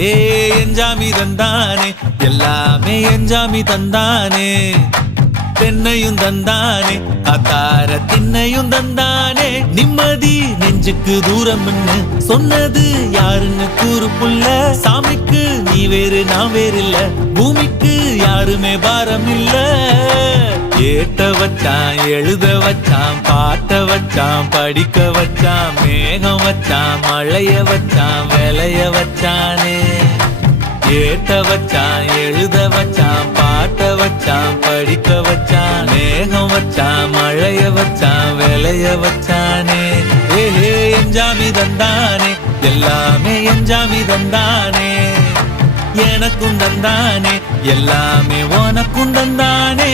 ஏ எஞ்சாமி தந்தானே எல்லாமே எஞ்சாமி தந்தானே தென்னையும் தந்தானே அத்தார திண்ணையும் தந்தானே நிம்மதி நெஞ்சுக்கு தூரம் சொன்னது யாருன்னு கூறு புள்ள சாமிக்கு நீ வேறு நான் வேறு இல்ல பூமிக்கு யாருமே பாரம் இல்ல ஏத்த வச்சான் எழுத வச்சான் பாட்ட வச்சான் படிக்க வச்சான் மேகம் வச்சான் மழைய வச்சான் விளைய வச்சானே ஏத்த வச்சான் எழுத வச்சான் பாட்ட வச்சான் படிக்க வச்சான் மேகம் வச்சான் மழைய வச்சான் விளைய வச்சானே ஏஹே எஞ்சாமி தந்தானே எல்லாமே எஞ்சாமி தந்தானே எனக்கும் தந்தானே எல்லாமே உனக்கும் தந்தானே